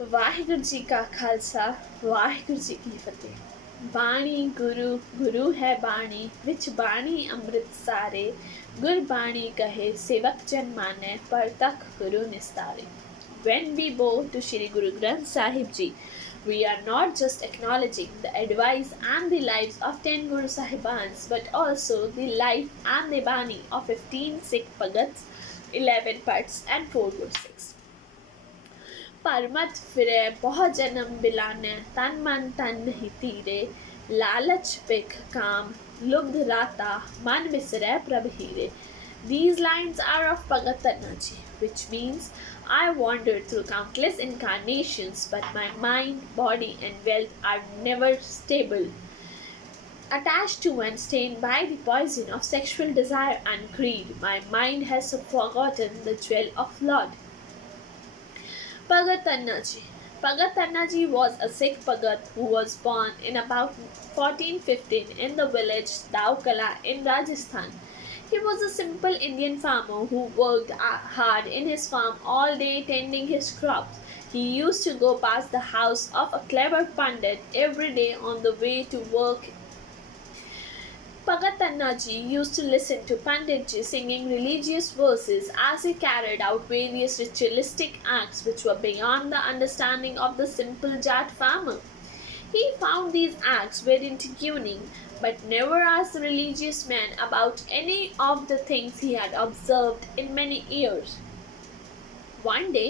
ਵਾਹਿਗੁਰੂ ਜੀ ਕਾ ਖਾਲਸਾ ਵਾਹਿਗੁਰੂ ਜੀ ਕੀ ਫਤਿਹ। ਬਾਣੀ ਗੁਰੂ ਗੁਰੂ ਹੈ ਬਾਣੀ ਵਿੱਚ ਬਾਣੀ ਅੰਮ੍ਰਿਤ ਸਾਰੇ ਗੁਰਬਾਣੀ ਕਹੇ ਸੇਵਕ ਜਨ ਮਾਨੈ ਪਰਤਖ ਗੁਰੂ ਨਿਸਤਾਰੇ। When we bow to Shri Guru Granth Sahib Ji, we are not just acknowledging the advice and the lives of 10 Guru Sahibans, but also the life and the Bani of 15 Sikh Bhagats, 11 Pats, and 4 Gursikhs. पर मत फिरे बहुत जन्म बिलाने तन मन तन नहीं तीरे लालच पिख काम लुब्ध राता मन विसरे प्रभ हीरे. These lines are of Bhagat Tannaji, which means I wandered through countless incarnations, but my mind, body, and wealth are never stable. Attached to and stained by the poison of sexual desire and greed, my mind has forgotten the jewel of Lord. Bhagat Tannaji. Bhagat Tannaji was a Sikh Bhagat who was born in about 1415 in the village Daukala in Rajasthan. He was a simple Indian farmer who worked hard in his farm all day tending his crops. He used to go past the house of a clever pandit every day on the way to work. Bhagat Tannaji used to listen to Panditji singing religious verses as he carried out various ritualistic acts which were beyond the understanding of the simple Jat farmer. He found these acts very entertaining, but never asked the religious man about any of the things he had observed in many years. One day,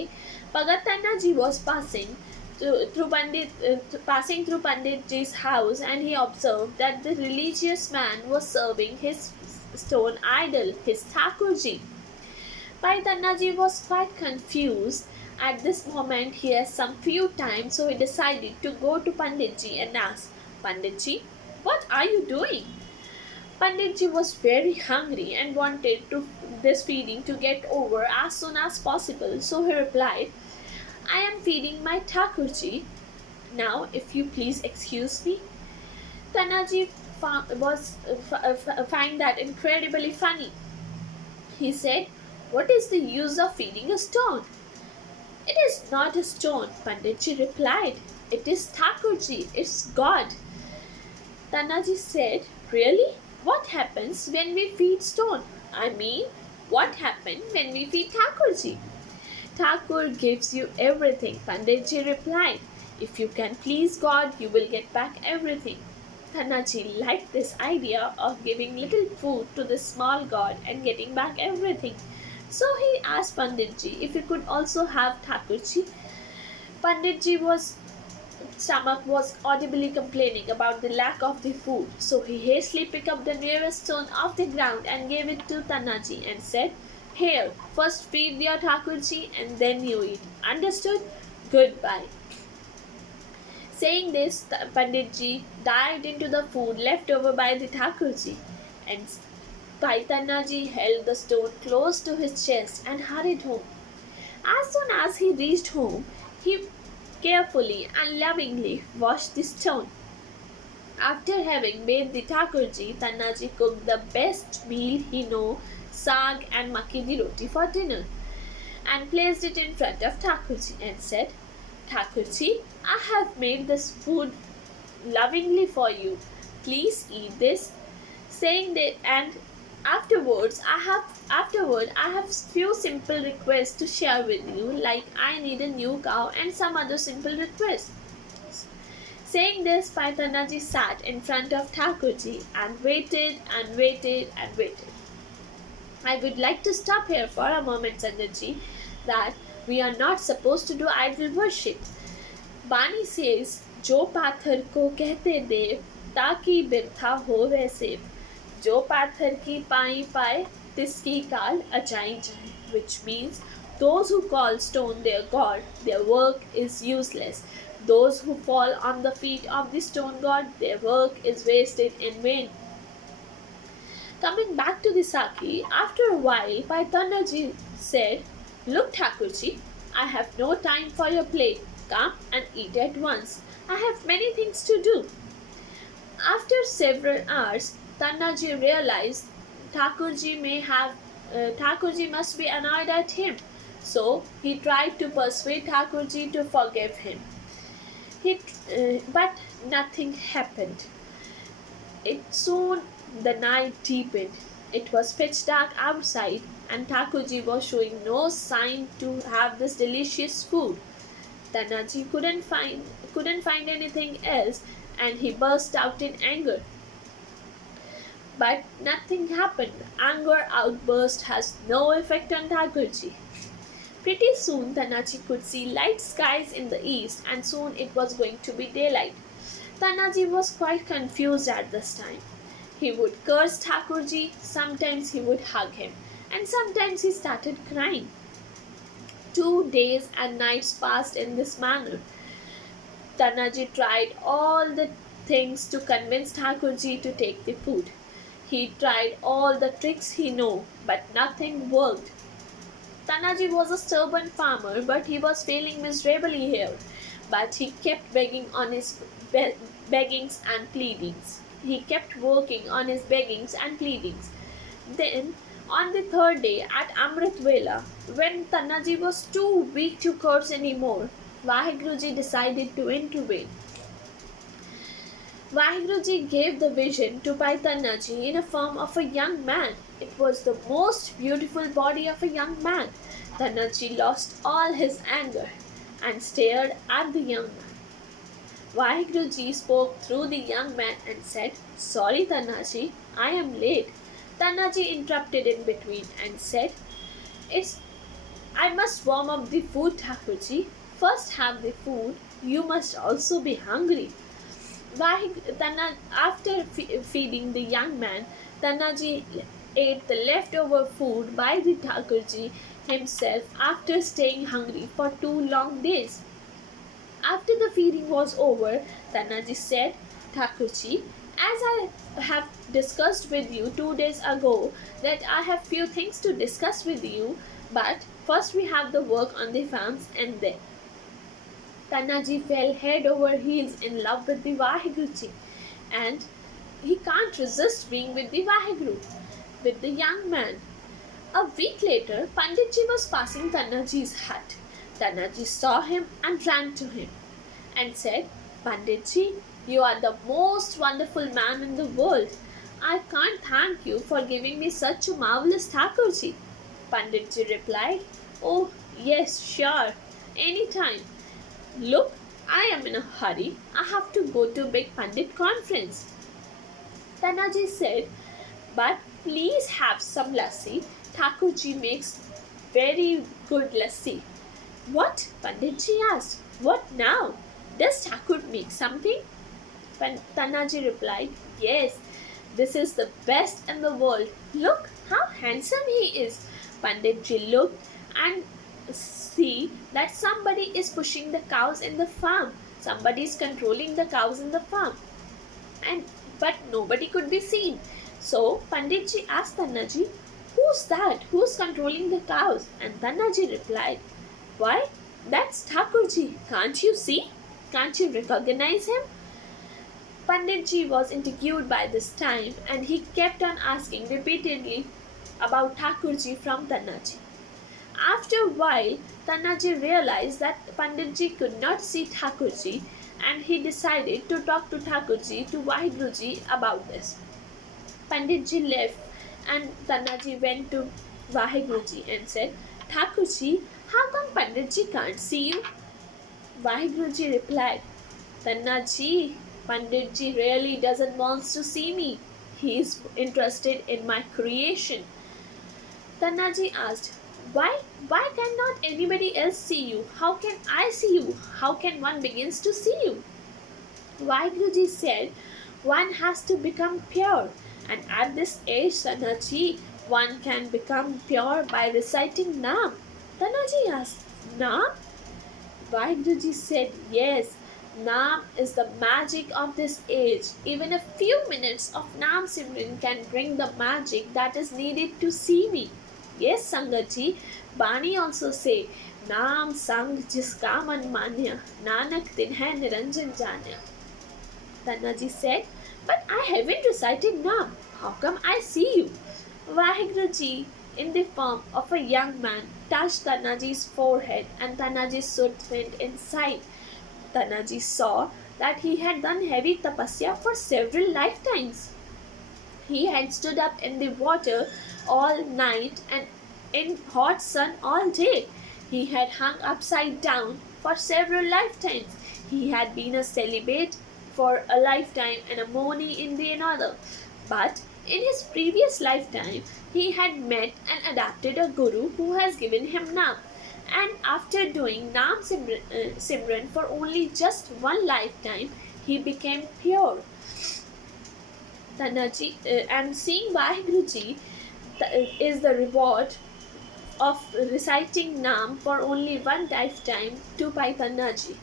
Bhagat Tannaji was passing through Panditji's house, and he observed that the religious man was serving his stone idol, his Thakurji. Bhai Tannaji was quite confused at this moment. He had some few time, so he decided to go to Panditji and ask, Panditji, what are you doing? Panditji was very hungry and wanted this feeding to get over as soon as possible, so he replied, I am feeding my Thakurji. Now, if you please excuse me. Tannaji find that incredibly funny. He said, what is the use of feeding a stone? It is not a stone, Panditji replied. It is Thakurji, it's God. Tannaji said, really? What happens when we feed stone? I mean, what happened when we feed Thakurji? Thakur gives you everything, Panditji replied. If you can please God, you will get back everything. Tannaji liked this idea of giving little food to the small god and getting back everything. So he asked Panditji if he could also have Thakurji. Panditji's stomach was audibly complaining about the lack of the food, so he hastily picked up the nearest stone off the ground and gave it to Tannaji and said, here, first feed your Thakurji and then you eat. Understood? Goodbye. Saying this, Panditji dived into the food left over by the Thakurji, and Bhai Tannaji held the stone close to his chest and hurried home. As soon as he reached home, he carefully and lovingly washed the stone. After having made the Thakurji, Tannaji cooked the best meal he knew, saag and makki di roti for dinner, and placed it in front of Thakurji and said, Thakurji, I have made this food lovingly for you. Please eat this. Saying that, and afterward I have few simple requests to share with you, like I need a new cow and some other simple requests. Saying this, Bhai Tannaji sat in front of Thakurji and waited and waited and waited. I would like to stop here for a moment, Sanjay, that we are not supposed to do idol worship. Bani says, जो पाथर को कहते देव ताकि बिरथा हो वैसे जो पाथर की पाई पाए तिसकी काल अजाई जाए, which means those who call stone their god, their work is useless. Those who fall on the feet of the stone god, their work is wasted in vain. Coming back to the Saki, after a while, Bhai Tannaji said, look Thakurji, I have no time for your play. Come and eat at once. I have many things to do. After several hours, Tannaji realized Thakurji must be annoyed at him. So he tried to persuade Thakurji to forgive him. But nothing happened. It soon the night deepened. It was pitch dark outside, and Thakurji was showing no sign to have this delicious food. Tanaji couldn't find anything else, and he burst out in anger. But nothing happened. Anger outburst has no effect on Thakurji. Pretty soon Tanaji could see light skies in the east, and soon it was going to be daylight. Tanaji was quite confused at this time. He would curse Thakurji, sometimes he would hug him, and sometimes he started crying. 2 days and nights passed in this manner. Tanaji tried all the things to convince Thakurji to take the food. He tried all the tricks he knew, but nothing worked. Tanaji was a stubborn farmer, but he was failing miserably here. But he kept begging on his beggings and pleadings. He kept working on his beggings and pleadings. Then, on the third day at Amrit Vela, when Tanaji was too weak to curse anymore, Vaheguruji decided to intervene. Vaheguruji gave the vision to Bhai Tanaji in the form of a young man. It was the most beautiful body of a young man. Tanaji lost all his anger and stared at the young man. Vaheguruji spoke through the young man and said, "Sorry Tanaji, I am late." Tanaji interrupted in between and said, "It's I must warm up the food, Thakurji. First have the food, you must also be hungry." After feeding the young man, Tanaji ate the leftover food by the Thakurji himself after staying hungry for 2 long days. After the feeding was over, Tanaji said, "Thakurji, as I have discussed with you 2 days ago, that I have few things to discuss with you, but first we have the work on the farms and then." Tanaji fell head over heels in love with the Vaheguruji, and he can't resist being with the Vaheguru, with the young man. A week later, Panditji was passing Tanaji's hut. Tanaji saw him and ran to him and said, "Panditji, you are the most wonderful man in the world. I can't thank you for giving me such a marvelous Thakurji." Panditji replied, "Oh, yes, sure, anytime. Look, I am in a hurry. I have to go to a big Pandit conference." Tanaji said, "But please have some lassi. Thakurji makes very good lassi." "What?" Panditji asked. "What now? Does Thakur make something?" Tanaji replied, "Yes, this is the best in the world. Look how handsome he is." Panditji looked and see that somebody is pushing the cows in the farm. Somebody is controlling the cows in the farm. But nobody could be seen. So Panditji asked Tanaji, "Who's that? Who's controlling the cows?" And Tanaji replied, "Why, that's Thakurji. Can't you see? Can't you recognize him?" Panditji was intrigued by this time, and he kept on asking repeatedly about Thakurji from Tanaji. After a while, Tanaji realized that Panditji could not see Thakurji, and he decided to talk to Thakurji, to Vaheguruji, about this. Panditji left, and Tanaji went to Vaheguruji and said, "Thakurji, how come Panditji can't see you?" Vaheguruji replied, "Tanaji, Panditji really doesn't want to see me. He is interested in my creation." Tanaji asked, Why cannot anybody else see you? How can I see you? How can one begins to see you?" Vaheguruji said, "One has to become pure, and at this age, Tanaji, one can become pure by reciting Naam." Tanaji asked, "Naam?" Vaheguruji said, "Yes, Naam is the magic of this age. Even a few minutes of Naam Simran can bring the magic that is needed to see me." Yes, Sangatji, Bani also say, "Naam sang jiska man manya, Nanak din hai niranjan janya." Tanaji said, "But I haven't recited Naam. How come I see you?" Vaheguruji, in the form of a young man, touched Tanaji's forehead and Tanaji's soot went inside. Tanaji saw that he had done heavy tapasya for several lifetimes. He had stood up in the water all night and in hot sun all day. He had hung upside down for several lifetimes. He had been a celibate for a lifetime and a moni in the another. But in his previous lifetime, he had met and adopted a guru who has given him Nam. And after doing Nam Simran for only just one lifetime, he became pure. Tanaji and seeing Vaheguruji is the reward of reciting Nam for only one lifetime to Bhai Tanaji.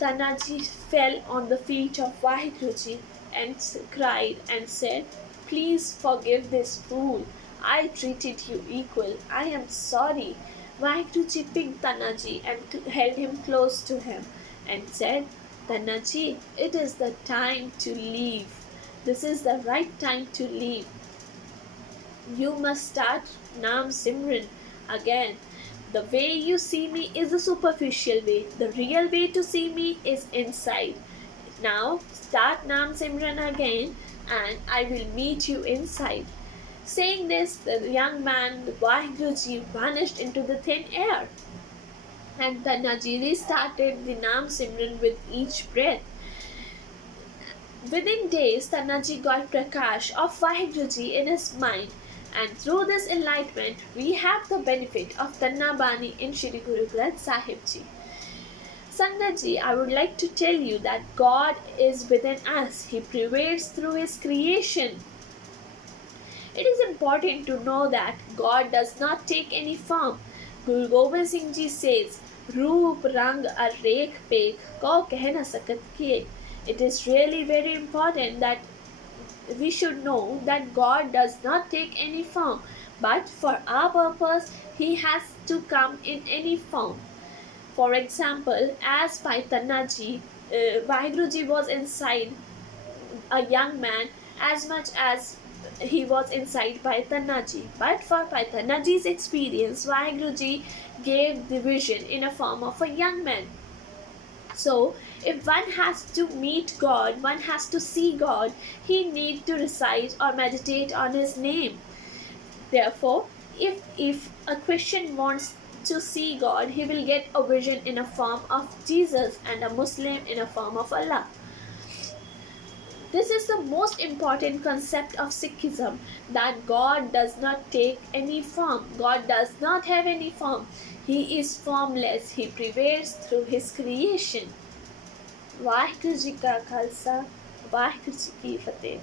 Tanaji fell on the feet of Vaheguruji and cried and said, "Please forgive this fool. I treated you equal. I am sorry." Vaheguruji picked Tanaji and held him close to him and said, "Tanaji, it is the time to leave. This is the right time to leave. You must start Nam Simran again. The way you see me is the superficial way. The real way to see me is inside. Now start Nam Simran again and I will meet you inside." Saying this, the young man, the Vaheguruji, vanished into the thin air. And Tanaji restarted the Nam Simran with each breath. Within days, Tanaji got Prakash of Vaheguruji in his mind, and through this enlightenment, we have the benefit of Tanna Bani in Shri Guru Granth Sahib Ji. Sangatji, I would like to tell you that God is within us. He prevails through His creation. It is important to know that God does not take any form. Guru Gobind Singh Ji says, "Roop rang ar rekh pekh, ko keh na sakat kiye." It is really very important that we should know that God does not take any form, but for our purpose, He has to come in any form. For example, as Bhai Tanaji, Vaheguruji was inside a young man as much as he was inside Bhai Tanaji. But for Bhai Tanaji's experience, Vaheguruji gave the vision in a form of a young man. So, if one has to meet God, one has to see God, he needs to recite or meditate on His name. Therefore, if a Christian wants to see God, he will get a vision in a form of Jesus and a Muslim in a form of Allah. This is the most important concept of Sikhism, that God does not take any form. God does not have any form. He is formless. He prevails through His creation. Waheguru ji का खालसा वाहिगुरु जी की फतेह।